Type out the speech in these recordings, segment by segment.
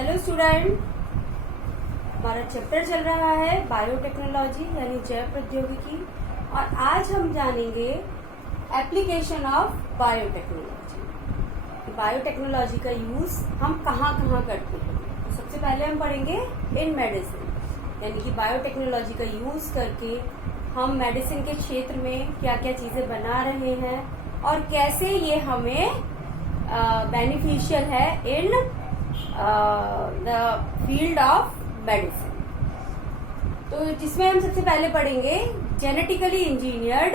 Hello student, हमारा chapter चल रहा है बायोटेक्नोलॉजी यानी जैव प्रौद्योगिकी। और आज हम जानेंगे एप्लीकेशन ऑफ बायोटेक्नोलॉजी। बायोटेक्नोलॉजी का यूज हम कहाँ कहाँ करते हैं। तो सबसे पहले हम पढ़ेंगे इन मेडिसिन, यानी कि बायोटेक्नोलॉजी का यूज करके हम मेडिसिन के क्षेत्र में क्या क्या चीजें बना रहे हैं और कैसे ये हमें बेनिफिशियल है in the field of medicine. तो जिसमें हम सबसे पहले पढ़ेंगे जेनेटिकली इंजीनियर्ड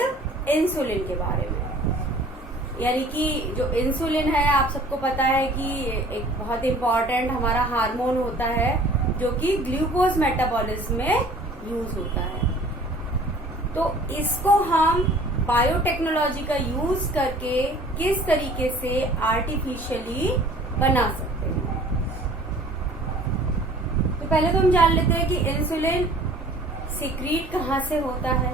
इंसुलिन के बारे में। यानी कि जो इंसुलिन है, आप सबको पता है कि एक बहुत इम्पॉर्टेंट हमारा हार्मोन होता है जो कि ग्लूकोज मेटाबॉलिज्म में यूज होता है। तो इसको हम बायोटेक्नोलॉजी का यूज करके किस तरीके से आर्टिफिशियली बना सकते हैं। तो पहले तो हम जान लेते हैं कि इंसुलिन सिक्रीट कहाँ से होता है।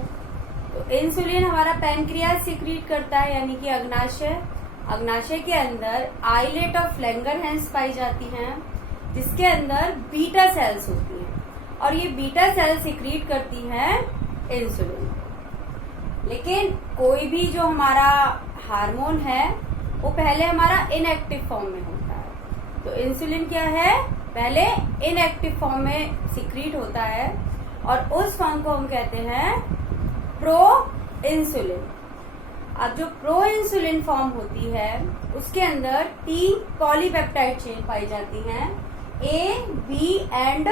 तो इंसुलिन हमारा पैनक्रियाज सिक्रीट करता है, यानी कि अग्नाशय के अंदर आइलेट ऑफ लैंगरहैंस पाई जाती हैं, जिसके अंदर बीटा सेल्स होती हैं और ये बीटा सेल सिक्रीट करती हैं इंसुलिन। लेकिन कोई भी जो हमारा हार्मोन है वो पहले हमारा इनएक्टिव फॉर्म में होता है। तो इंसुलिन क्या है, पहले इनएक्टिव फॉर्म में सिक्रीट होता है और उस फॉर्म को हम कहते हैं प्रो इंसुलिन। अब जो प्रो इंसुलिन फॉर्म होती है उसके अंदर 3 पॉलीपेप्टाइड चेन पाई जाती हैं, A, B and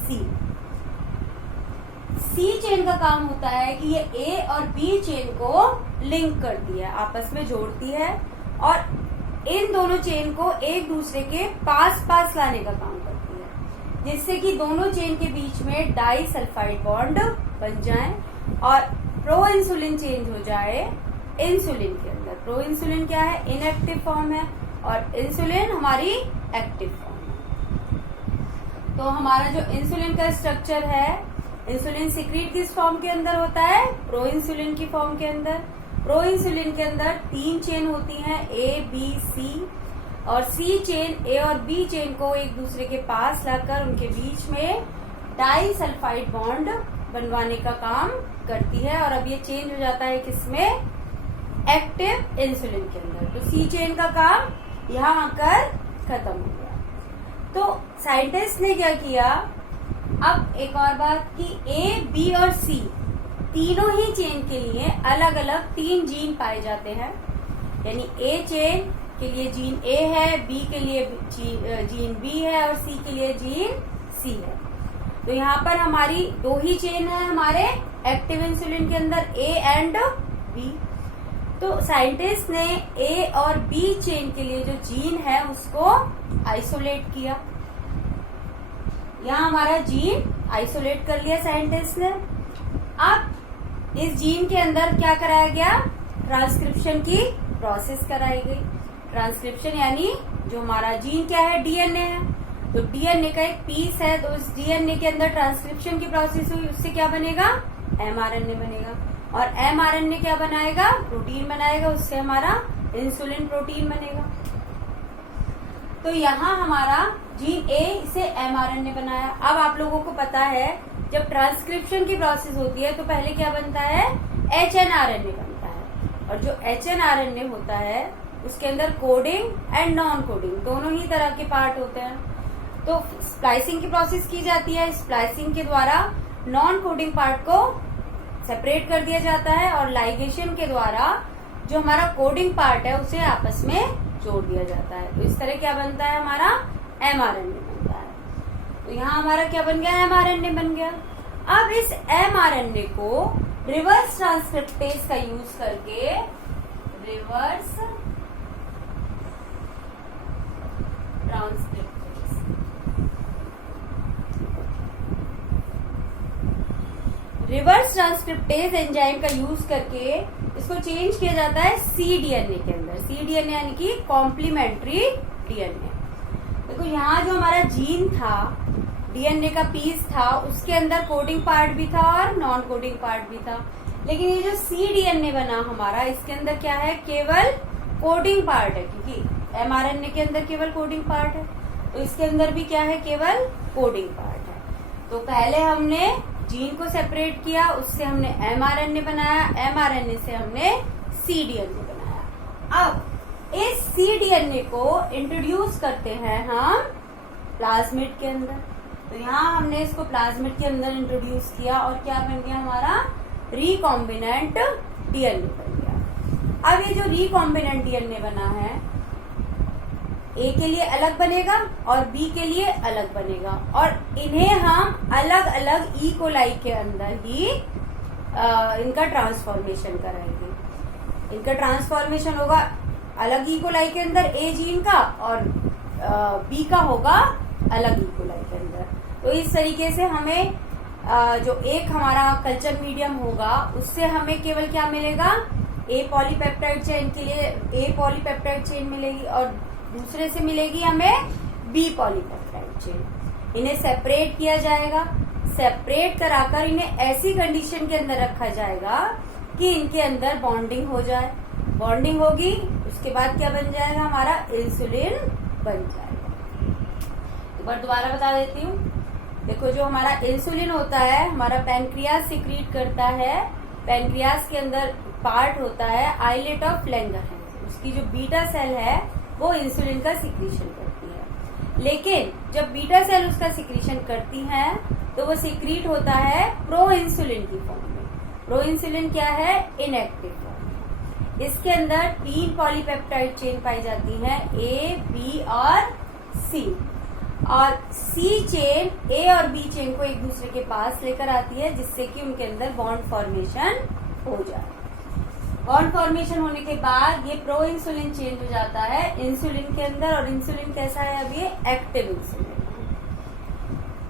C. C chain का काम होता है कि ये ए और बी चेन को लिंक करती है, आपस में जोड़ती है और इन दोनों चेन को एक दूसरे के पास पास लाने का काम करती है, जिससे कि दोनों चेन के बीच में डाई सल्फाइड बॉन्ड बन जाए और प्रो इंसुलिन चेंज हो जाए इंसुलिन के अंदर। प्रो इंसुलिन क्या है, इनएक्टिव फॉर्म है और इंसुलिन हमारी एक्टिव फॉर्म है। तो हमारा जो इंसुलिन का स्ट्रक्चर है, इंसुलिन सिक्रीट किस फॉर्म के अंदर होता है, प्रो इंसुलिन की फॉर्म के अंदर। प्रो इंसुलिन के अंदर 3 चेन होती हैं, ए, बी, सी, और सी चेन ए और बी चेन को एक दूसरे के पास लाकर उनके बीच में डाई सल्फाइड बॉन्ड बनवाने का काम करती है। और अब ये चेंज हो जाता है किसमें, एक्टिव इंसुलिन के अंदर। तो सी चेन का काम यहाँ आकर खत्म हो गया। तो साइंटिस्ट ने क्या किया, अब एक और बात कि ए, बी और सी तीनों ही चेन के लिए अलग अलग 3 जीन पाए जाते हैं। यानी ए चेन के लिए जीन ए है, बी के लिए जीन बी है और सी के लिए जीन सी है। तो यहाँ पर हमारी 2 ही चेन है हमारे एक्टिव इंसुलिन के अंदर, ए एंड बी। तो साइंटिस्ट ने ए और बी चेन के लिए जो जीन है उसको आइसोलेट किया। यहाँ हमारा जीन आइसोलेट कर लिया साइंटिस्ट ने। अब इस जीन के अंदर क्या कराया गया, ट्रांसक्रिप्शन की प्रोसेस कराई गई। ट्रांसक्रिप्शन यानी जो हमारा जीन क्या है, डीएनए है। तो डीएनए का एक पीस है, तो इस डीएनए के अंदर ट्रांसक्रिप्शन की प्रोसेस हुई, उससे क्या बनेगा, एमआरएनए बनेगा। और एमआरएनए क्या बनाएगा, प्रोटीन बनाएगा, उससे हमारा इंसुलिन प्रोटीन बनेगा। तो यहाँ हमारा जीन ए इसे एमआरएनए बनाया। अब आप लोगों को पता है जब ट्रांसक्रिप्शन की प्रोसेस होती है तो पहले क्या बनता है, एचएनआरएनए बनता है। और जो एचएनआरएनए होता है उसके अंदर कोडिंग एंड नॉन कोडिंग दोनों ही तरह के पार्ट होते हैं। तो स्प्लाइसिंग की प्रोसेस की जाती है, स्प्लाइसिंग के द्वारा नॉन कोडिंग पार्ट को सेपरेट कर दिया जाता है और लाइगेशन के द्वारा जो हमारा कोडिंग पार्ट है उसे आपस में जोड़ दिया जाता है। तो इस तरह क्या बनता है, हमारा एमआरएनए बनता है। तो यहाँ हमारा क्या बन गया, एमआरएनए बन गया। अब इस एमआरएनए को रिवर्स ट्रांसक्रिप्टेज का यूज करके रिवर्स ट्रांसक्रिप्टेज एंजाइम का यूज करके इसको चेंज किया जाता है सीडीएनए के अंदर। सीडीएनए यानी कि कॉम्प्लीमेंट्री डीएनए। देखो यहाँ जो हमारा जीन था, डीएनए का पीस था, उसके अंदर कोडिंग पार्ट भी था और नॉन कोडिंग पार्ट भी था। लेकिन ये जो सीडीएनए बना हमारा, इसके अंदर क्या है, केवल कोडिंग पार्ट है, क्योंकि एमआरएनए के अंदर केवल कोडिंग पार्ट है। तो इसके अंदर भी क्या है, केवल कोडिंग पार्ट है। तो पहले हमने जीन को सेपरेट किया, उससे हमने mRNA बनाया, mRNA से हमने cDNA बनाया। अब इस cDNA को इंट्रोड्यूस करते हैं हम प्लाज्मिड के अंदर। तो यहाँ हमने इसको प्लाज्मिड के अंदर इंट्रोड्यूस किया और क्या बन गया, हमारा रिकॉम्बिनेंट डीएनए बन गया। अब ये जो रिकॉम्बिनेंट डीएनए बना है, ए के लिए अलग बनेगा और बी के लिए अलग बनेगा, और इन्हें हम अलग अलग ई कोलाई के अंदर ही इनका ट्रांसफॉर्मेशन कराएंगे। इनका ट्रांसफॉर्मेशन होगा अलग ई कोलाई के अंदर ए जीन का, और बी का होगा अलग ई कोलाई के अंदर। तो इस तरीके से हमें जो एक हमारा कल्चर मीडियम होगा उससे हमें केवल क्या मिलेगा, ए पॉलीपेप्टाइड चेन के लिए ए पॉलीपेप्टाइड चेन मिलेगी, और दूसरे से मिलेगी हमें बी पॉलीपेप्टाइड चेन। इन्हें सेपरेट किया जाएगा, सेपरेट कराकर इन्हें ऐसी कंडीशन के अंदर रखा जाएगा कि इनके अंदर बॉन्डिंग हो जाए। बॉन्डिंग होगी, उसके बाद क्या बन जाएगा, हमारा इंसुलिन बन जाएगा। एक बार दोबारा बता देती हूँ। देखो, जो हमारा इंसुलिन होता है, हमारा पैनक्रियास सिक्रीट करता है। पैनक्रियास के अंदर पार्ट होता है आइलेट ऑफ लैंगरहैंस, उसकी जो बीटा सेल है वो इंसुलिन का सिक्रीशन करती है। लेकिन जब बीटा सेल उसका सिक्रीशन करती है तो वो सिक्रीट होता है प्रो इंसुलिन की फॉर्म में। प्रो इंसुलिन क्या है, इनएक्टिव फॉर्म। इसके अंदर 3 पॉलीपेप्टाइड चेन पाई जाती है, ए, बी और सी। और सी चेन ए और बी चेन को एक दूसरे के पास लेकर आती है, जिससे कि उनके अंदर बॉन्ड फॉर्मेशन हो जाए। बॉन्ड फॉर्मेशन होने के बाद ये प्रो इंसुलिन चेंज हो जाता है इंसुलिन के अंदर, और इंसुलिन कैसा है, अब ये एक्टिव इंसुलिन।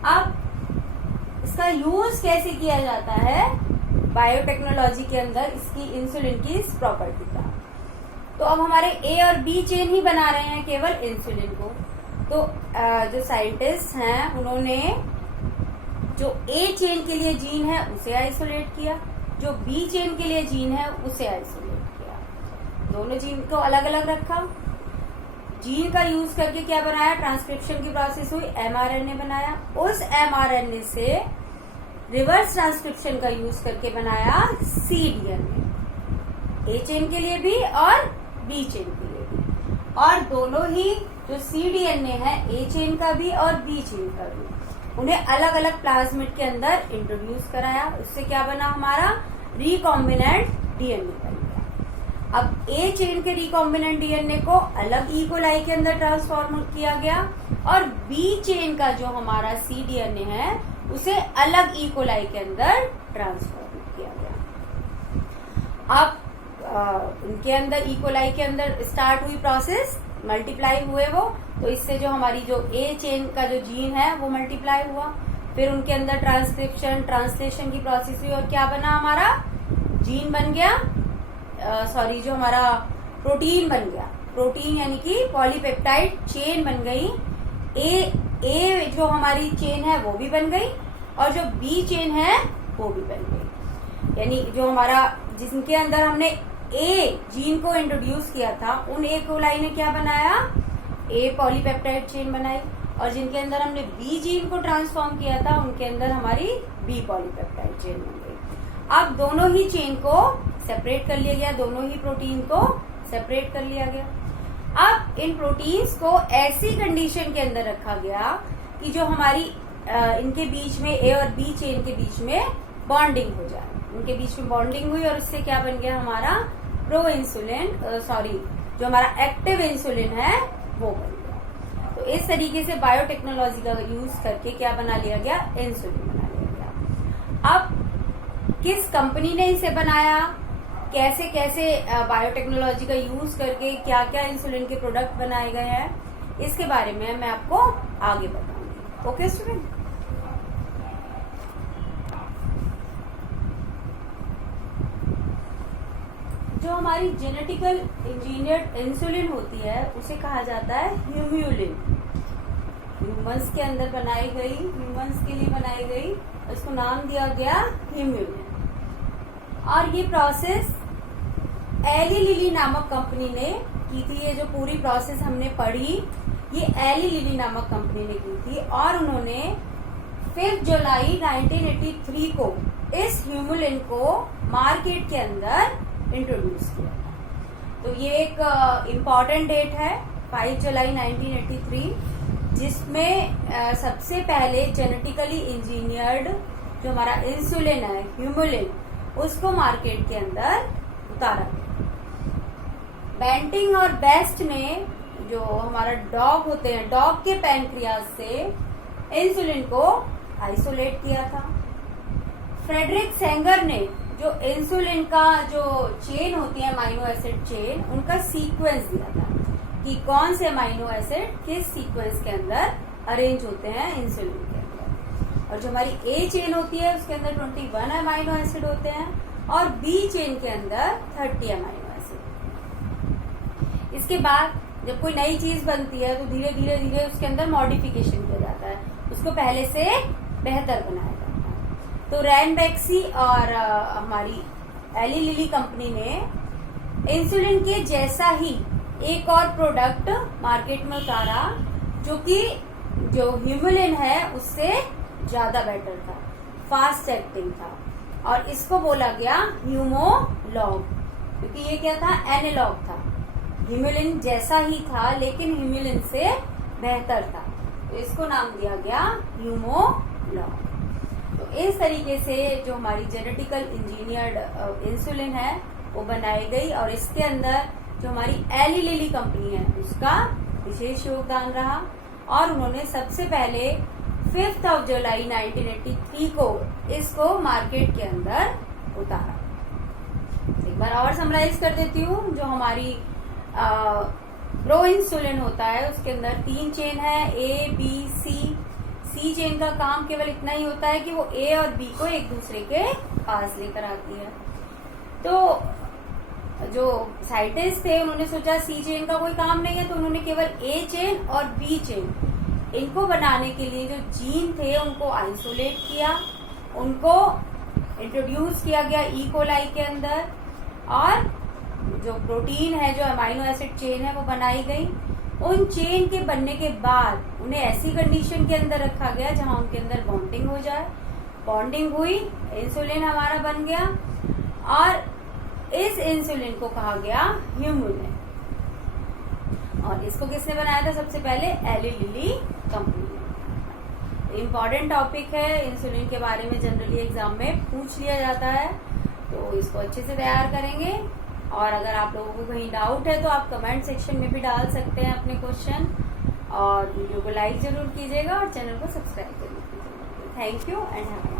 अब इसका यूज कैसे किया जाता है बायोटेक्नोलॉजी के अंदर, इसकी इंसुलिन की इस प्रॉपर्टी का। तो अब हमारे ए और बी चेन ही बना रहे हैं केवल इंसुलिन को। तो जो साइंटिस्ट हैं उन्होंने जो ए चेन के लिए जीन है उसे आइसोलेट किया, जो बी चेन के लिए जीन है उसे आइसोलेट किया। दोनों जीन को अलग अलग रखा। जीन का यूज करके क्या बनाया, ट्रांसक्रिप्शन की प्रोसेस हुई, एमआरएनए बनाया। उस एमआरएनए से रिवर्स ट्रांसक्रिप्शन का यूज करके बनाया cDNA, ए चेन के लिए भी और बी चेन के लिए भी। और दोनों ही जो cDNA है, ए चेन का भी और बी चेन का भी, उन्हें अलग अलग प्लाज्मिड के अंदर इंट्रोड्यूस कराया। उससे क्या बना, हमारा रिकॉम्बिनेंट डीएनए बन गया। अब ए चेन के रिकॉम्बिनेंट डीएनए को अलग ई कोलाई के अंदर ट्रांसफॉर्म किया गया, और बी चेन का जो हमारा cDNA है उसे अलग ई कोलाई के अंदर ट्रांसफॉर्म किया गया। अब उनके अंदर ई कोलाई के अंदर स्टार्ट हुई प्रोसेस, मल्टीप्लाई हुए वो, तो इससे जो हमारी जो ए चेन का जो जीन है वो मल्टीप्लाई हुआ। फिर उनके अंदर ट्रांसक्रिप्शन ट्रांसलेशन की प्रोसेस हुई, और क्या बना, हमारा जीन बन गया, जो हमारा प्रोटीन बन गया। प्रोटीन यानी कि पॉलीपेप्टाइड चेन बन गई। ए जो हमारी चेन है वो भी बन गई, और जो बी चेन है वो भी बन गई। यानी जो हमारा जिनके अंदर हमने ए जीन को इंट्रोड्यूस किया था, उन ए कोलाई ने क्या बनाया, ए पॉलीपेप्टाइड चेन बनाई, और जिनके अंदर हमने बी जीन को ट्रांसफॉर्म किया था उनके अंदर हमारी बी पॉलीपेप्टाइड चेन बन गई। अब दोनों ही चेन को सेपरेट कर लिया गया, दोनों ही प्रोटीन को सेपरेट कर लिया गया। अब इन प्रोटीन्स को ऐसी कंडीशन के अंदर रखा गया कि जो हमारी इनके बीच में, ए और बी चेन के बीच में बॉन्डिंग हो जाए। उनके बीच में बॉन्डिंग हुई, और उससे क्या बन गया, हमारा प्रो इंसुलिन जो हमारा एक्टिव इंसुलिन है वो बन गया। तो इस तरीके से बायोटेक्नोलॉजी का यूज करके क्या बना लिया गया, इंसुलिन बना लिया गया। अब किस कंपनी ने इसे बनाया, कैसे कैसे बायोटेक्नोलॉजी का यूज करके क्या क्या इंसुलिन के प्रोडक्ट बनाए गए हैं, इसके बारे में मैं आपको आगे बताऊंगी। Okay student. जो हमारी जेनेटिकल इंजीनियर्ड इंसुलिन होती है उसे कहा जाता है ह्यूम्यूलिन। ह्यूमंस के अंदर बनाई गई, ह्यूमंस के लिए बनाई गई, इसको नाम दिया गया ह्यूम्यूलिन। और ये प्रोसेस एली लिली नामक कंपनी ने की थी, ये जो पूरी प्रोसेस हमने पढ़ी, ये एली लिली नामक कंपनी ने की थी और उन्होंने 5 जुलाई 1983 को इस ह्यूमुलिन को मार्केट के अंदर इंट्रोड्यूस किया था। तो ये एक इम्पॉर्टेंट डेट है 5 जुलाई 1983, जिसमें सबसे पहले जेनेटिकली इंजीनियर्ड जो हमारा इंसुलिन है, ह्यूमुलिन, उसको मार्केट के अंदर उतारा गया। बेंटिंग और बेस्ट ने जो हमारा डॉग होते हैं, डॉग के पैनक्रियाज से इंसुलिन को आइसोलेट किया था। फ्रेडरिक सेंगर ने जो इंसुलिन का जो चेन होती है, अमाइनो एसिड चेन, उनका सीक्वेंस दिया था कि कौन से अमाइनो एसिड किस सीक्वेंस के अंदर अरेंज होते हैं इंसुलिन के अंदर। और जो हमारी ए चेन होती है उसके अंदर 21 अमाइनो एसिड होते हैं और बी चेन के अंदर 30 अमाइनो एसिड। इसके बाद जब कोई नई चीज बनती है तो धीरे धीरे धीरे उसके अंदर मॉडिफिकेशन किया जाता है, उसको पहले से बेहतर बनाया जाता है। तो रैनबैक्सी और हमारी एली लिली कंपनी ने इंसुलिन के जैसा ही एक और प्रोडक्ट मार्केट में उतारा जो कि जो ह्यूमुलिन है उससे ज्यादा बेटर था, फास्ट एक्टिंग था, और इसको बोला गया ह्यूमोलॉग, क्योंकि ये क्या था, एनालॉग था। ह्यूमुलिन जैसा ही था लेकिन ह्यूमुलिन से बेहतर था, तो इसको नाम दिया गया ह्यूमोलॉग। तो इस तरीके से जो हमारी जेनेटिकल इंजीनियर्ड इंसुलिन है वो बनाई गई और इसके अंदर जो हमारी एली लिली कंपनी है उसका विशेष योगदान रहा और उन्होंने सबसे पहले 5 जुलाई 1983 को इसको मार्केट के अंदर उतारा। एक बार और समराइज कर देती हूँ। जो हमारी प्रो इंसुलिन होता है उसके अंदर 3 चेन है, A B C. C chain का काम केवल इतना ही होता है कि वो ए और बी को एक दूसरे के पास लेकर आती है। तो जो साइंटिस्ट थे उन्होंने सोचा सी चेन का कोई काम नहीं है, तो उन्होंने केवल ए चेन और बी चेन इनको बनाने के लिए जो जीन थे उनको आइसोलेट किया, उनको इंट्रोड्यूस किया गया ई कोलाई के अंदर, और जो प्रोटीन है, जो अमाइनो एसिड चेन है वो बनाई गई। उन चेन के बनने के बाद उन्हें ऐसी कंडीशन के अंदर रखा गया जहां उनके अंदर बॉन्डिंग हो जाए। बॉन्डिंग हुई, इंसुलिन हमारा बन गया और इस इंसुलिन को कहा गया ह्यूमुलिन। और इसको किसने बनाया था? सबसे पहले एली लिली कंपनी ने। इम्पॉर्टेंट टॉपिक है, इंसुलिन के बारे में जनरली एग्जाम में पूछ लिया जाता है, तो इसको अच्छे से तैयार करेंगे। और अगर आप लोगों को कहीं डाउट है तो आप कमेंट सेक्शन में भी डाल सकते हैं अपने क्वेश्चन, और वीडियो को लाइक जरूर कीजिएगा और चैनल को सब्सक्राइब जरूर कीजिएगा। Thank you and have